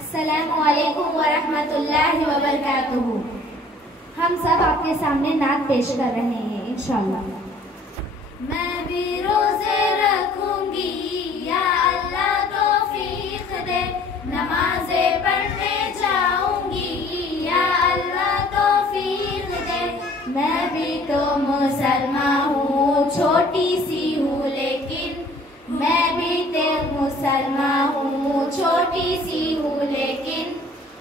अस्सलामु अलैकुम वरहमतुल्लाहि वबरकातुहू। हम सब आपके सामने नात पेश कर रहे हैं इंशाअल्लाह। मैं भी रोजे रखूंगी या अल्लाह तौफीक दे, नमाज़े पढ़ने जाऊंगी या अल्लाह तौफीक दे। मैं भी तो मुसलमान हूँ, छोटी सी हूँ लेकिन मैं भी तो मुसलमान हूँ, छोटी सी हूँ लेकिन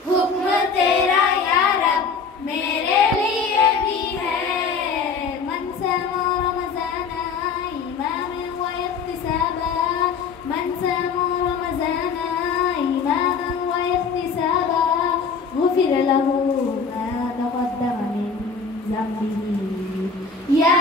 हुक्म तेरा या रब मेरे लिए भी है। मन समा रमज़ाना ईमानन व इहतिसाबा, मन समा रमज़ाना ईमानन व इहतिसाबा, गुफिर लहू मा तक़द्दम मिन ज़ंबिही। या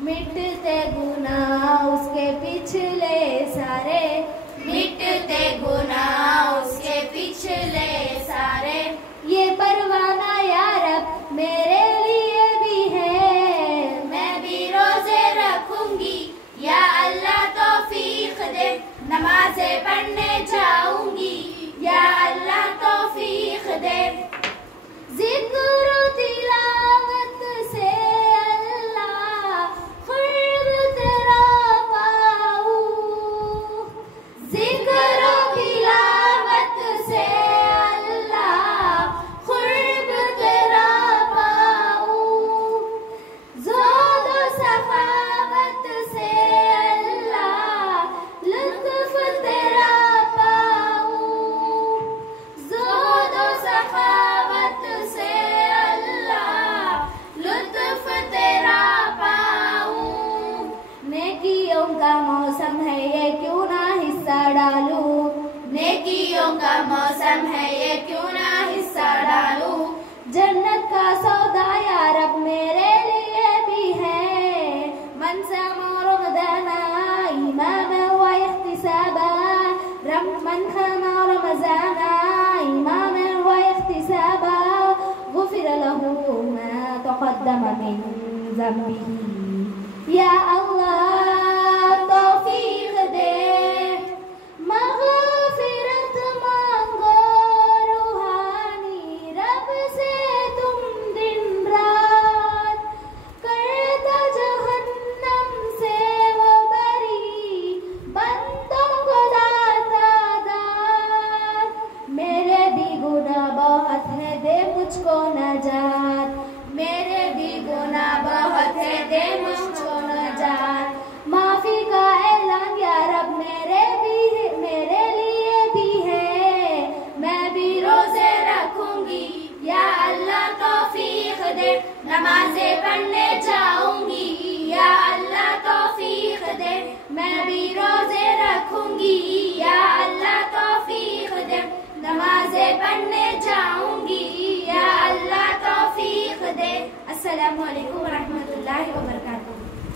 मिटते गुनाह उसके पिछले सारे, मिटते गुनाह उसके पिछले सारे। ये परवाना या रब मेरे लिए भी है। मैं भी रोजे रखूंगी या अल्लाह तौफीक दे, नमाज़े पढ़ने जाऊंगी या अल्लाह तौफीक दे। जिक्र तिलावत से का मौसम है ये क्यों ना हिस्सा डालूं, नेकियों का मौसम है ये क्यों ना हिस्सा डालूं। जन्नत का सौदा या रब मेरे लिए भी है। मन समा रमज़ाना ईमानन व इहतिसाबा, मन समा रमज़ाना ईमानन व इहतिसाबा, गुफिर लहू मा तक़द्दम मिन ज़ंबिही। या अल्लाह तौफीक दे, मग़फ़िरत मांगो रूहानी रब से तुम दिन रात, करता जहन्नम से वो बरी बंदों को दाता दात। मेरे भी गुनाह बहुत है दे मुझको नजात, मेरे भी गुनाह बहुत है दे मुझको नजात। माफी का ऐलान या रब मेरे लिए भी है। मैं भी रोजे रखूंगी या अल्लाह तौफीक दे, नमाज़े पढ़ने जाऊंगी या अल्लाह तौफीक दे। मैं भी रोजे रखूंगी या अल्लाह तौफीक दे, नमाज़े पढ़ने जाऊंगी या अल्लाह तौफीक दे। अस्सलामु अलैकुम।